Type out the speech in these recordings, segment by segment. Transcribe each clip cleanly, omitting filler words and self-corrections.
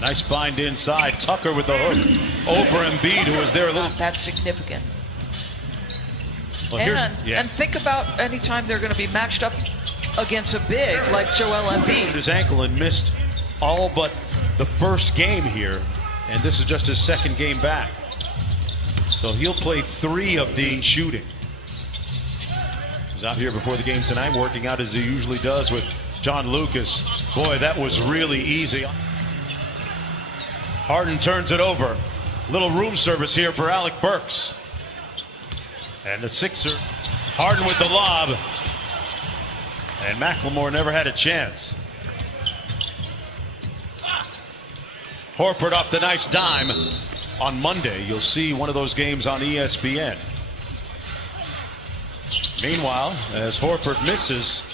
Nice bind inside. Tucker with the hook over Embiid, who was there a little. That's significant. Well, And think about any time they're going to be matched up against a big like Joel Embiid. His ankle and missed all but the first game here, and this is just his second game back. So he'll play 3 of the shooting. He's out here before the game tonight, working out as he usually does with John Lucas. Boy, that was really easy. Harden turns it over. Little room service here for Alec Burks. And the Sixer, Harden with the lob. And McLemore never had a chance. Horford off the nice dime. On Monday, you'll see one of those games on ESPN. Meanwhile, as Horford misses,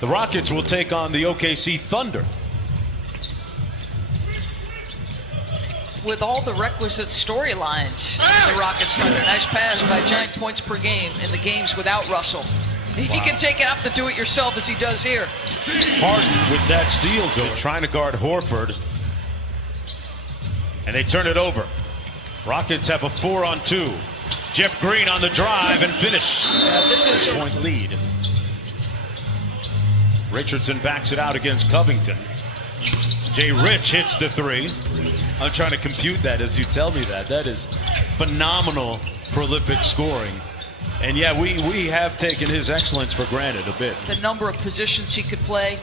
the Rockets will take on the OKC Thunder. With all the requisite storylines in the Rockets Thunder. Nice pass by Giant points per game in the games without Russell. He can take it up to do it yourself as he does here. Harden with that steal though, trying to guard Horford. And they turn it over. Rockets have a 4-on-2. Jeff Green on the drive and finish. This is point lead. Richardson backs it out against Covington. Jay Rich hits the 3. I'm trying to compute that as you tell me that. That is phenomenal, prolific scoring. And yeah, we have taken his excellence for granted a bit. the number of positions he could play.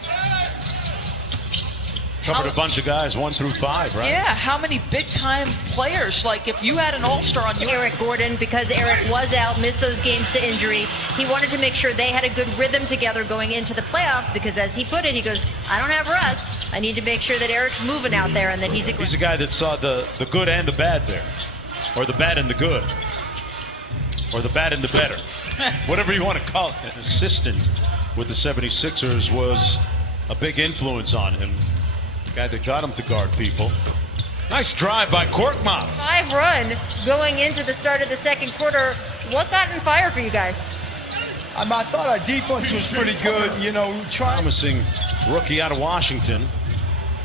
Covered a bunch of guys 1 through 5, right? Yeah, how many big-time players? Like, if you had an all-star on your... Eric Gordon, because Eric was out, missed those games to injury. He wanted to make sure they had a good rhythm together going into the playoffs because, as he put it, he goes, I don't have Russ. I need to make sure that Eric's moving out there and that he's a guy that saw the good and the bad there. Or the bad and the good. Or the bad and the better. Whatever you want to call it. An assistant with the 76ers was a big influence on him. Guy that got him to guard people. Nice drive by Korkmaz. 5 run going into the start of the second quarter. What got in fire for you guys? I thought our defense was pretty good. You know, promising rookie out of Washington.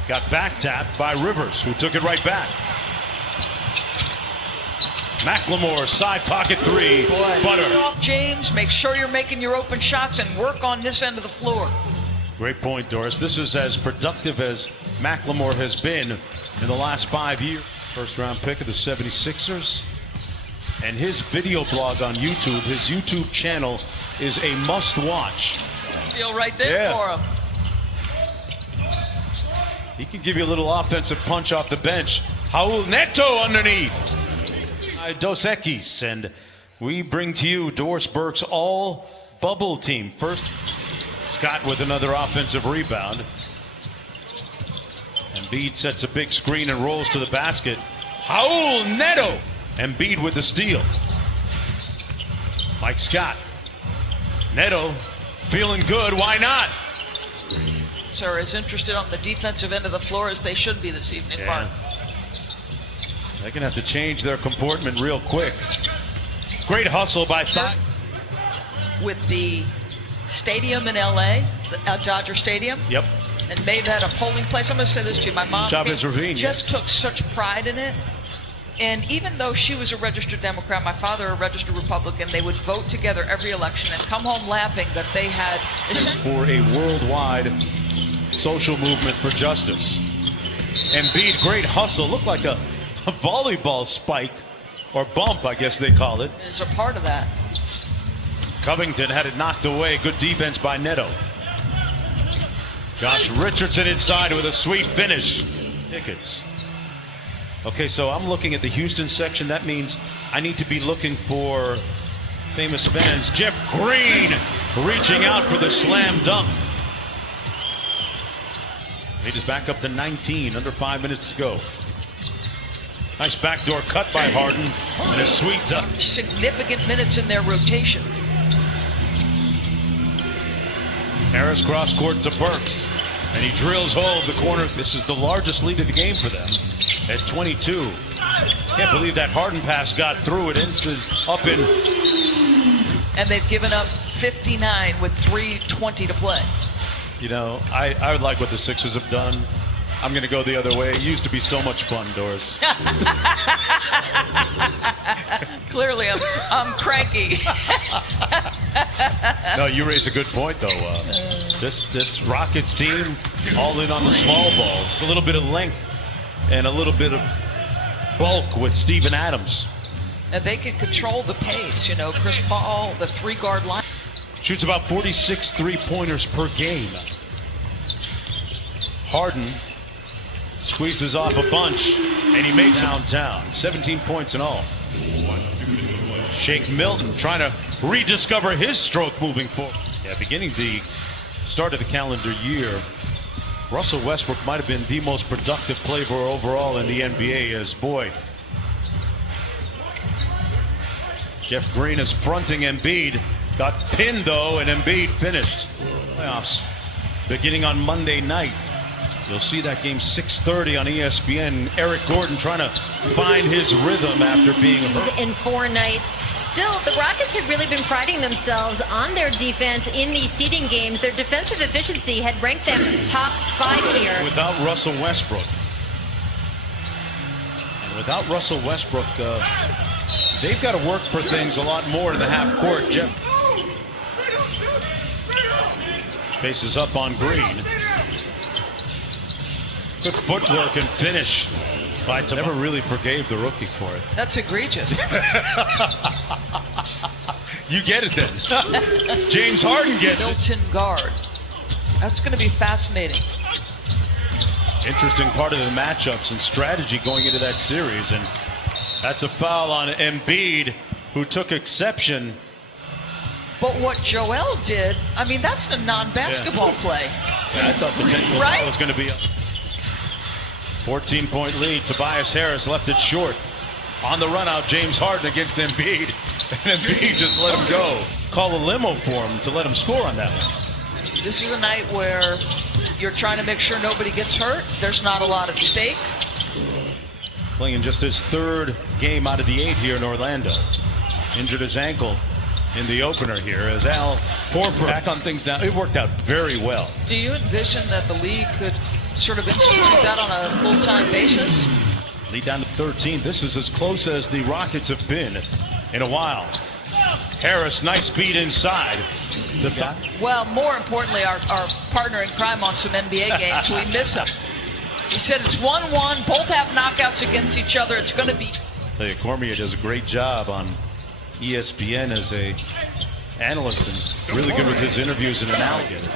Got back tapped by Rivers, who took it right back. McLemore, side pocket 3. Butter. Off James, make sure you're making your open shots and work on this end of the floor. Great point, Doris. This is as productive as McLemore has been in the last 5 years. First round pick of the 76ers. And his video blog on YouTube, his YouTube channel, is a must watch. Feel right there for him. He can give you a little offensive punch off the bench. Raul Neto underneath. Dos Equis. And we bring to you Doris Burke's all bubble team. First, Scott with another offensive rebound. Embiid sets a big screen and rolls to the basket. Raul Neto. Embiid with the steal. Mike Scott. Neto feeling good. Why not? Sir is interested on the defensive end of the floor as they should be this evening, Mark. They're going to have to change their comportment real quick. Great hustle by Scott. With the stadium in LA, Dodger Stadium. Yep. And made that a polling place. I'm going to say this to you. My mom just took such pride in it. And even though she was a registered Democrat, my father a registered Republican, they would vote together every election and come home laughing that they had... For a worldwide social movement for justice. Embiid, great hustle. Looked like a volleyball spike, or bump, I guess they call it. Is a part of that. Covington had it knocked away. Good defense by Neto. Josh Richardson inside with a sweet finish. Tickets. Okay, so I'm looking at the Houston section. That means I need to be looking for famous fans. Jeff Green reaching out for the slam dunk. He is back up to 19, under 5 minutes to go. Nice backdoor cut by Harden and a sweet dunk. Significant minutes in their rotation. Harris cross court to Burks, and he drills home the corner. This is the largest lead of the game for them at 22. Can't believe that Harden pass got through it. It's up in. And they've given up 59 with 3:20 to play. You know, I like what the Sixers have done. I'm going to go the other way. It used to be so much fun, Doris. Clearly, I'm cranky. No, you raise a good point, though. This Rockets team, all in on the small ball. It's a little bit of length and a little bit of bulk with Steven Adams. And they can control the pace. You know, Chris Paul, the three-guard line. Shoots about 46 three-pointers per game. Harden squeezes off a bunch, and he makes downtown. 17 points in all. Shake Milton trying to rediscover his stroke moving forward. Yeah, beginning the start of the calendar year, Russell Westbrook might have been the most productive player overall in the NBA as, boy, Jeff Green is fronting Embiid. Got pinned, though, and Embiid finished. Playoffs beginning on Monday night. You'll see that game 6:30 on ESPN. Eric Gordon trying to find his rhythm after being hurt. In 4 nights. Still, the Rockets have really been priding themselves on their defense in these seeding games. Their defensive efficiency had ranked them top 5 here. Without Russell Westbrook. And without Russell Westbrook, they've got to work for things a lot more in the half court. Jeff faces up on Green. Good footwork and finish. Never really forgave the rookie for it. That's egregious. You get it then. James Harden gets it. Milton guard. That's going to be fascinating. Interesting part of the matchups and strategy going into that series. And that's a foul on Embiid, who took exception. But what Joel did, I mean, that's a non-basketball play. Yeah, I thought the technical foul was going to be up. 14-point lead. Tobias Harris left it short. On the run out, James Harden against Embiid. And Embiid just let him go. Call a limo for him to let him score on that one. This is a night where you're trying to make sure nobody gets hurt. There's not a lot at stake. Playing just his 3rd game out of the 8 here in Orlando. Injured his ankle in the opener here as Al Horford back on things now. It worked out very well. Do you envision that the league could sort of institute that on a full-time basis? Lead down to 13. This is as close as the Rockets have been in a while. Harris, nice speed inside. Well, more importantly, our partner in crime on some NBA games, we miss him. He said it's 1-1. Both have knockouts against each other. It's going to be... I'll tell you, Cormier does a great job on ESPN as a analyst and really good with his interviews and analysis.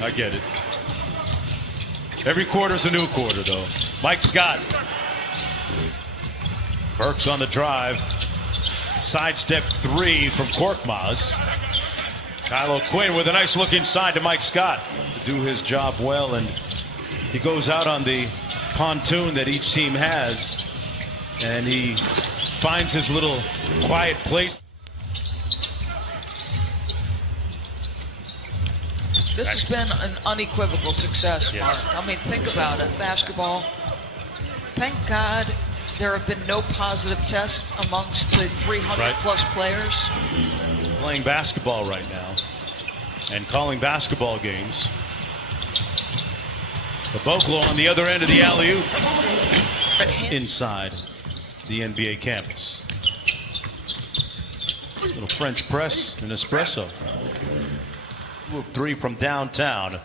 I get it. Every quarter's a new quarter, though. Mike Scott. Burks on the drive. Sidestep 3 from Korkmaz. Kylo Quinn with a nice look inside to Mike Scott to do his job well, and he goes out on the pontoon that each team has, and he finds his little quiet place. This has been an unequivocal success, Mark. Yes. I mean, think about it. Basketball. Thank God there have been no positive tests amongst the 300-plus players. Playing basketball right now and calling basketball games. Caboclo on the other end of the alley-oop inside the NBA campus. Little French press and espresso. 3 from downtown.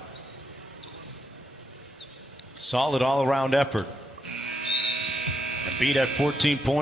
Solid all-around effort. Embiid at 14 points.